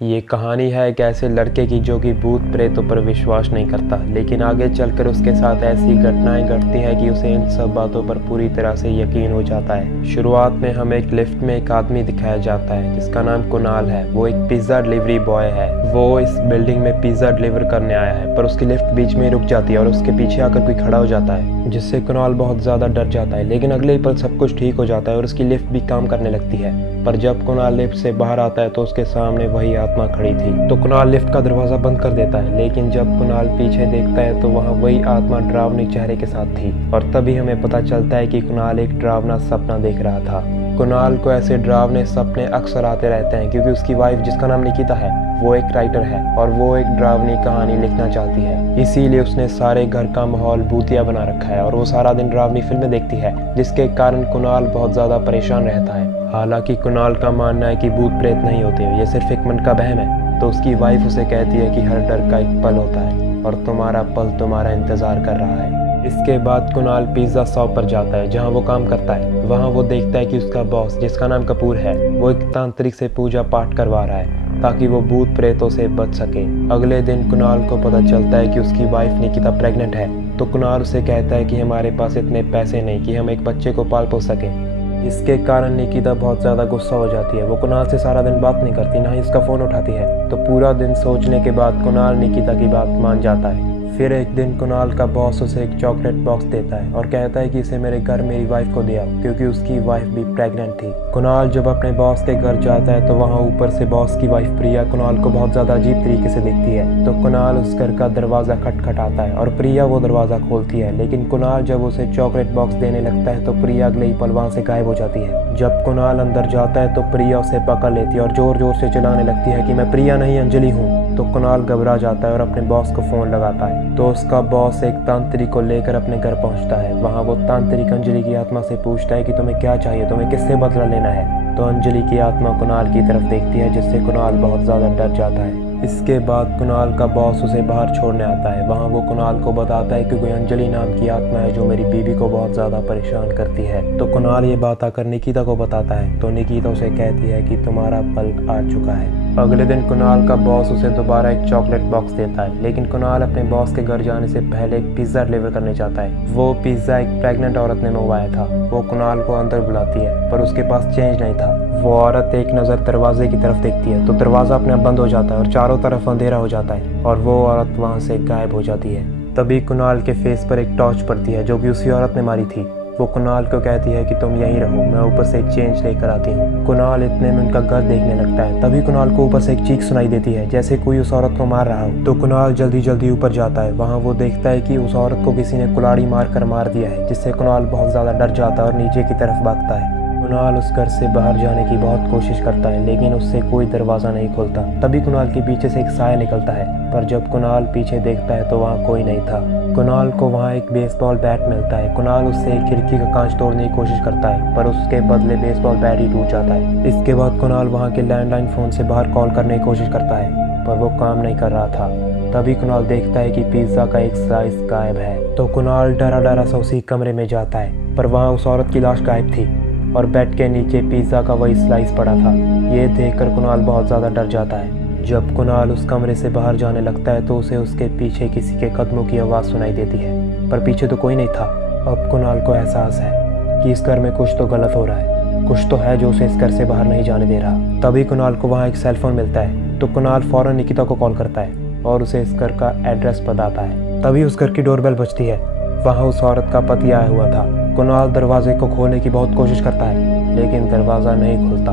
ये कहानी है एक ऐसे लड़के की जो कि भूत प्रेतों पर विश्वास नहीं करता, लेकिन आगे चलकर उसके साथ ऐसी घटनाएं घटती हैं कि उसे इन सब बातों पर पूरी तरह से यकीन हो जाता है। शुरुआत में हमें एक लिफ्ट में एक आदमी दिखाया जाता है जिसका नाम कुणाल है। वो एक पिज्ज़ा डिलीवरी बॉय है। वो इस बिल्डिंग में पिज्ज़ा डिलीवर करने आया है, पर उसकी लिफ्ट बीच में रुक जाती है और उसके पीछे आकर कोई खड़ा हो जाता है, जिससे कुणाल बहुत ज़्यादा डर जाता है। लेकिन अगले ही पल सब कुछ ठीक हो जाता है और उसकी लिफ्ट भी काम करने लगती है। पर जब कुणाल लिफ्ट से बाहर आता है तो उसके सामने वही आत्मा खड़ी थी। तो कुणाल लिफ्ट का दरवाजा बंद कर देता है, लेकिन जब कुणाल पीछे देखता है तो वहाँ वही आत्मा डरावनी चेहरे के साथ थी। और तभी हमें पता चलता है कि कुणाल एक डरावना सपना देख रहा था। कुणाल को ऐसे डरावने सपने अक्सर आते रहते हैं क्योंकि उसकी वाइफ, जिसका नाम निकिता है, वो एक राइटर है और वो एक डरावनी कहानी लिखना चाहती है। इसीलिए उसने सारे घर का माहौल भूतिया बना रखा है और वो सारा दिन डरावनी फिल्में देखती है, जिसके कारण कुणाल बहुत ज़्यादा परेशान रहता है। हालांकि कुणाल का मानना है कि भूत प्रेत नहीं होते, ये सिर्फ एक मन का वहम है। तो उसकी वाइफ उसे कहती है कि हर डर का एक पल होता है और तुम्हारा पल तुम्हारा इंतज़ार कर रहा है। इसके बाद कुणाल पिज़्ज़ा शॉप पर जाता है जहां वो काम करता है। वहां वो देखता है कि उसका बॉस, जिसका नाम कपूर है, वो एक तांत्रिक से पूजा पाठ करवा रहा है ताकि वो भूत प्रेतों से बच सके। अगले दिन कुणाल को पता चलता है कि उसकी वाइफ निकिता प्रेग्नेंट है। तो कुणाल उसे कहता है कि हमारे पास इतने पैसे नहीं कि हम एक बच्चे को पाल पोस सकें। इसके कारण निकिता बहुत ज़्यादा गुस्सा हो जाती है। वो कुणाल से सारा दिन बात नहीं करती, ना ही उसका फ़ोन उठाती है। तो पूरा दिन सोचने के बाद कुणाल निकिता की बात मान जाता है। फिर एक दिन कुणाल का बॉस उसे एक चॉकलेट बॉक्स देता है और कहता है कि इसे मेरे घर मेरी वाइफ को दे आओ, क्योंकि उसकी वाइफ भी प्रेग्नेंट थी। कुणाल जब अपने बॉस के घर जाता है तो वहाँ ऊपर से बॉस की वाइफ प्रिया कुणाल को बहुत ज़्यादा अजीब तरीके से देखती है। तो कुणाल उस घर का दरवाज़ा खटखटाता है और प्रिया वो दरवाज़ा खोलती है। लेकिन कुणाल जब उसे चॉकलेट बॉक्स देने लगता है तो प्रिया अगले ही पल वहाँ से गायब हो जाती है। जब कुणाल अंदर जाता है तो प्रिया उसे पकड़ लेती है और जोर जोर से चिल्लाने लगती है कि मैं प्रिया नहीं अंजलि हूँ। तो कुणाल घबरा जाता है और अपने बॉस को फ़ोन लगाता है। तो उसका बॉस एक तांत्रिक को लेकर अपने घर पहुंचता है। वहां वो तांत्रिक अंजलि की आत्मा से पूछता है कि तुम्हें क्या चाहिए, तुम्हें किससे बदला लेना है। तो अंजलि की आत्मा कुणाल की तरफ देखती है, जिससे कुणाल बहुत ज़्यादा डर जाता है। इसके बाद कुणाल का बॉस उसे बाहर छोड़ने आता है। वहाँ वो कुणाल को बताता है कि कोई अंजलि नाम की आत्मा है जो मेरी बीवी को बहुत ज़्यादा परेशान करती है। तो कुणाल ये बात आकर निकिता को बताता है। तो निकिता उसे कहती है कि तुम्हारा पल आ चुका है। अगले दिन कुणाल का बॉस उसे दोबारा एक चॉकलेट बॉक्स देता है, लेकिन कुणाल अपने बॉस के घर जाने से पहले एक पिज़्ज़ा डिलीवर करने चाहता है। वो पिज़्ज़ा एक प्रेग्नेंट औरत ने मंगवाया था। वो कुणाल को अंदर बुलाती है, पर उसके पास चेंज नहीं था। वो औरत एक नज़र दरवाजे की तरफ देखती है तो दरवाज़ा अपने आप बंद हो जाता है और चारों तरफ अंधेरा हो जाता है और वो औरत वहाँ से गायब हो जाती है। तभी कुणाल के फेस पर एक टॉर्च पड़ती है जो कि उसी औरत ने मारी थी। वो कुणाल को कहती है कि तुम यहीं रहो, मैं ऊपर से एक चेंज लेकर आती हूँ। कुणाल इतने में उनका घर देखने लगता है। तभी कुणाल को ऊपर से एक चीख सुनाई देती है, जैसे कोई उस औरत को मार रहा हो। तो कुणाल जल्दी जल्दी ऊपर जाता है। वहाँ वो देखता है कि उस औरत को किसी ने कुल्हाड़ी मार दिया है, जिससे कुणाल बहुत ज़्यादा डर जाता है और नीचे की तरफ भागता है। कुणाल उस घर से बाहर जाने की बहुत कोशिश करता है, लेकिन उससे कोई दरवाज़ा नहीं खुलता। तभी कुणाल के पीछे से एक साया निकलता है, पर जब कुणाल पीछे देखता है तो वहाँ कोई नहीं था। कुणाल को वहाँ एक बेसबॉल बैट मिलता है। कुणाल उससे एक खिड़की का कांच तोड़ने की कोशिश करता है, पर उसके बदले बेसबॉल बैट ही टूट जाता है। इसके बाद कुणाल वहाँ के लैंडलाइन फ़ोन से बाहर कॉल करने की कोशिश करता है, पर वो काम नहीं कर रहा था। तभी कुणाल देखता है कि पिज़्ज़ा का एक स्लाइस गायब है। तो कुणाल डरा डरा सा उसी कमरे में जाता है, पर वहाँ उस औरत की लाश गायब थी और बेड के नीचे पिज़्ज़ा का वही स्लाइस पड़ा था। ये देखकर कुणाल बहुत ज़्यादा डर जाता है। जब कुणाल उस कमरे से बाहर जाने लगता है तो उसे उसके पीछे किसी के कदमों की आवाज़ सुनाई देती है, पर पीछे तो कोई नहीं था। अब कुणाल को एहसास है कि इस घर में कुछ तो गलत हो रहा है, कुछ तो है जो उसे इस घर से बाहर नहीं जाने दे रहा। तभी कुणाल को वहाँ एक सेल फोन मिलता है। तो कुणाल फ़ौरन निकिता को कॉल करता है और उसे इस घर का एड्रेस बताता है। तभी उस घर की डोरबेल बजती है। वहाँ उस औरत का पति आया हुआ था। कुणाल दरवाजे को खोलने की बहुत कोशिश करता है, लेकिन दरवाज़ा नहीं खुलता।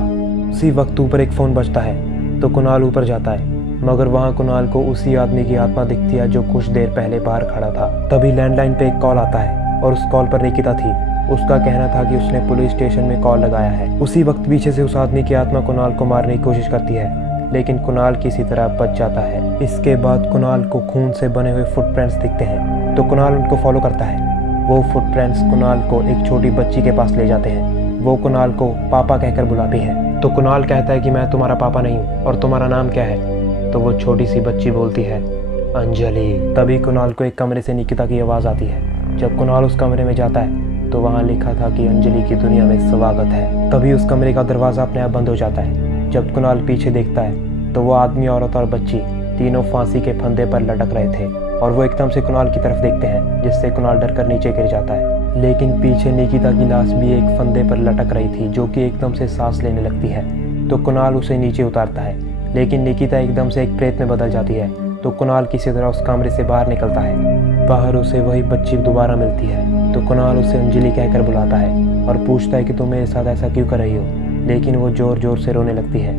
उसी वक्त ऊपर एक फ़ोन बजता है। तो कुणाल ऊपर जाता है, मगर वहाँ कुणाल को उसी आदमी की आत्मा दिखती है जो कुछ देर पहले बाहर खड़ा था। तभी लैंडलाइन पे एक कॉल आता है और उस कॉल पर निकिता थी। उसका कहना था कि उसने पुलिस स्टेशन में कॉल लगाया है। उसी वक्त पीछे से उस आदमी की आत्मा कुणाल को मारने की कोशिश करती है, लेकिन कुणाल किसी तरह बच जाता है। इसके बाद कुणाल को खून से बने हुए फुटप्रिंट्स दिखते हैं। तो कुणाल उनको फॉलो करता है। वो फुटप्रिंट्स कुणाल को एक छोटी बच्ची के पास ले जाते हैं। वो कुणाल को पापा कहकर बुलाती है। तो कुणाल कहता है कि मैं तुम्हारा पापा नहीं हूँ और तुम्हारा नाम क्या है। तो वो छोटी सी बच्ची बोलती है, अंजलि। तभी कुणाल को एक कमरे से निकिता की आवाज़ आती है। जब कुणाल उस कमरे में जाता है तो वहाँ लिखा था कि अंजलि की दुनिया में स्वागत है। तभी उस कमरे का दरवाज़ा अपने आप बंद हो जाता है। जब कुणाल पीछे देखता है तो वो आदमी, औरत और बच्ची तीनों फांसी के फंदे पर लटक रहे थे और वो एकदम से कुणाल की तरफ देखते हैं, जिससे कुणाल डरकर नीचे गिर जाता है। लेकिन पीछे निकिता की लाश भी एक फंदे पर लटक रही थी, जो कि एकदम से सांस लेने लगती है। तो कुणाल उसे नीचे उतारता है, लेकिन निकिता एकदम से एक प्रेत में बदल जाती है। तो कुणाल किसी तरह उस कमरे से बाहर निकलता है। बाहर उसे वही बच्ची दोबारा मिलती है। तो कुणाल उसे अंजलि कहकर बुलाता है और पूछता है कि तुम मेरे साथ ऐसा क्यों कर रही हो, लेकिन वो जोर जोर से रोने लगती है।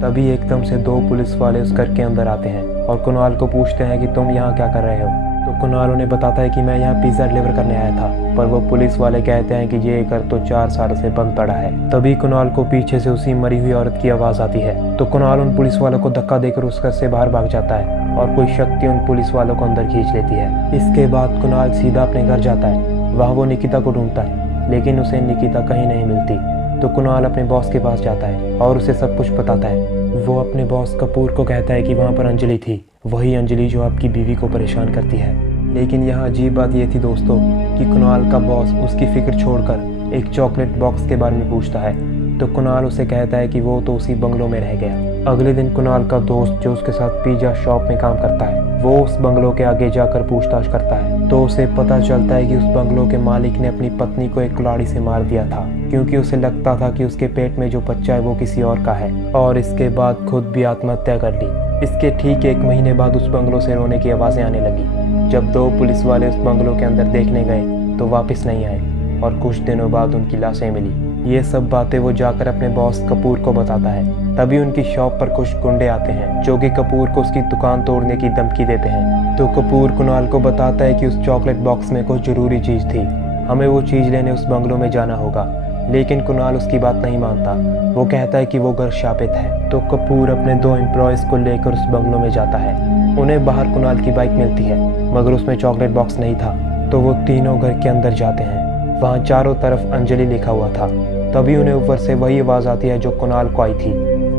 तभी एकदम से 2 पुलिस वाले उस घर के अंदर आते हैं और कुणाल को पूछते हैं कि तुम यहाँ क्या कर रहे हो। तो कुणाल उन्हें बताता है कि मैं यहाँ पिज़्ज़ा डिलीवर करने आया था, पर वो पुलिस वाले कहते हैं कि ये घर तो 4 साल से बंद पड़ा है। तभी कुणाल को पीछे से उसी मरी हुई औरत की आवाज़ आती है। तो कुणाल उन पुलिस वालों को धक्का देकर उस घर से बाहर भाग जाता है और कोई शक्ति उन पुलिस वालों को अंदर खींच लेती है। इसके बाद कुणाल सीधा अपने घर जाता है। वहाँ वो निकिता को ढूंढता है, लेकिन उसे निकिता कहीं नहीं मिलती। तो कुणाल अपने बॉस के पास जाता है और उसे सब कुछ बताता है। वो अपने बॉस कपूर को कहता है कि वहाँ पर अंजलि थी, वही अंजलि जो आपकी बीवी को परेशान करती है। लेकिन यहाँ अजीब बात ये थी दोस्तों कि कुणाल का बॉस उसकी फिक्र छोड़कर एक चॉकलेट बॉक्स के बारे में पूछता है। तो कुणाल उसे कहता है कि वो तो उसी बंगलों में रह गया। अगले दिन कुणाल का दोस्त जो उसके साथ पिज़्ज़ा शॉप में काम करता है, वो उस बंगलों के आगे जाकर पूछताछ करता है। तो उसे पता चलता है कि उस बंगलों के मालिक ने अपनी पत्नी को एक कुल्हाड़ी से मार दिया था, क्योंकि उसे लगता था कि उसके पेट में जो बच्चा है वो किसी और का है, और इसके बाद खुद भी आत्महत्या कर ली। इसके ठीक 1 महीने बाद उस बंगलों से रोने की आवाज़ें आने लगी। जब 2 पुलिस वाले उस बंगलों के अंदर देखने गए तो वापस नहीं आए और कुछ दिनों बाद उनकी लाशें मिली। ये सब बातें वो जाकर अपने बॉस कपूर को बताता है। तभी उनकी शॉप पर कुछ गुंडे आते हैं जो कि कपूर को उसकी दुकान तोड़ने की धमकी देते हैं। तो कपूर कुणाल को बताता है कि उस चॉकलेट बॉक्स में कुछ ज़रूरी चीज़ थी, हमें वो चीज़ लेने उस बंगलों में जाना होगा। लेकिन कुणाल उसकी बात नहीं मानता। वो कहता है कि वो घर शापित है। तो कपूर अपने 2 एम्प्लॉयज़ को लेकर उस बंगलों में जाता है। उन्हें बाहर कुणाल की बाइक मिलती है, मगर उसमें चॉकलेट बॉक्स नहीं था। तो वो तीनों घर के अंदर जाते हैं। वहाँ चारों तरफ अंजलि लिखा हुआ था। तभी उन्हें ऊपर से वही आवाज़ आती है जो कुणाल को आई थी।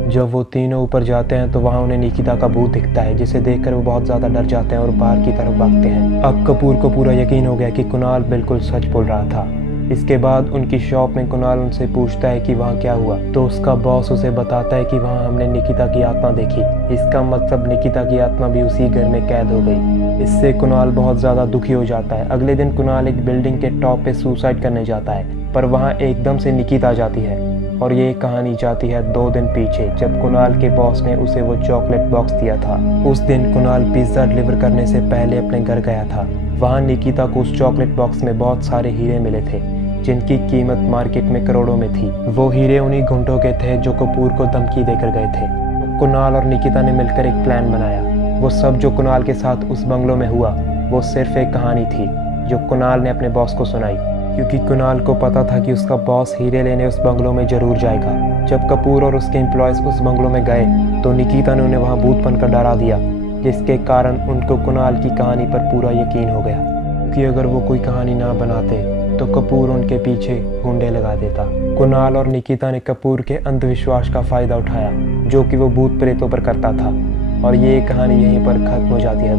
जब वो तीनों ऊपर जाते हैं तो वहाँ उन्हें निकिता का भूत दिखता है, जिसे देखकर वो बहुत ज़्यादा डर जाते हैं और बाहर की तरफ भागते हैं। अब कपूर को पूरा यकीन हो गया कि कुणाल बिल्कुल सच बोल रहा था। इसके बाद उनकी शॉप में कुणाल उनसे पूछता है कि वहाँ क्या हुआ। तो उसका बॉस उसे बताता है कि वहाँ हमने निकिता की आत्मा देखी। इसका मतलब निकिता की आत्मा भी उसी घर में कैद हो गई। इससे कुणाल बहुत ज़्यादा दुखी हो जाता है। अगले दिन कुणाल एक बिल्डिंग के टॉप पे सुसाइड करने जाता है, पर वहाँ एकदम से निकिता आ जाती है। और ये कहानी जाती है 2 दिन पीछे, जब कुणाल के बॉस ने उसे वो चॉकलेट बॉक्स दिया था। उस दिन कुणाल पिज़्ज़ा डिलीवर करने से पहले अपने घर गया था। वहाँ निकिता को उस चॉकलेट बॉक्स में बहुत सारे हीरे मिले थे, जिनकी कीमत मार्केट में करोड़ों में थी। वो हीरे उन्हीं गुंडों के थे जो कपूर को धमकी देकर गए थे। तो कुणाल और निकिता ने मिलकर एक प्लान बनाया। वो सब जो कुणाल के साथ उस बंगलों में हुआ वो सिर्फ एक कहानी थी जो कुणाल ने अपने बॉस को सुनाई, क्योंकि कुणाल को पता था कि उसका बॉस हीरे लेने उस बंगलों में जरूर जाएगा। जब कपूर और उसके एम्प्लॉयज़ उस बंगलों में गए तो निकिता ने उन्हें वहाँ भूत बनकर डरा दिया, जिसके कारण उनको कुणाल की कहानी पर पूरा यकीन हो गया। क्योंकि अगर वो कोई कहानी ना बनाते तो कपूर उनके पीछे गुंडे लगा देता। कुणाल और निकिता ने कपूर के अंधविश्वास का फ़ायदा उठाया, जो कि वो भूत प्रेतों पर करता था। और ये कहानी यहीं पर ख़त्म हो जाती है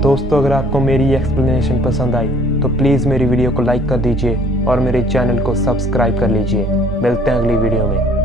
दोस्तों अगर आपको मेरी एक्सप्लेनेशन पसंद आई तो प्लीज़ मेरी वीडियो को लाइक कर दीजिए और मेरे चैनल को सब्सक्राइब कर लीजिए। मिलते हैं अगली वीडियो में।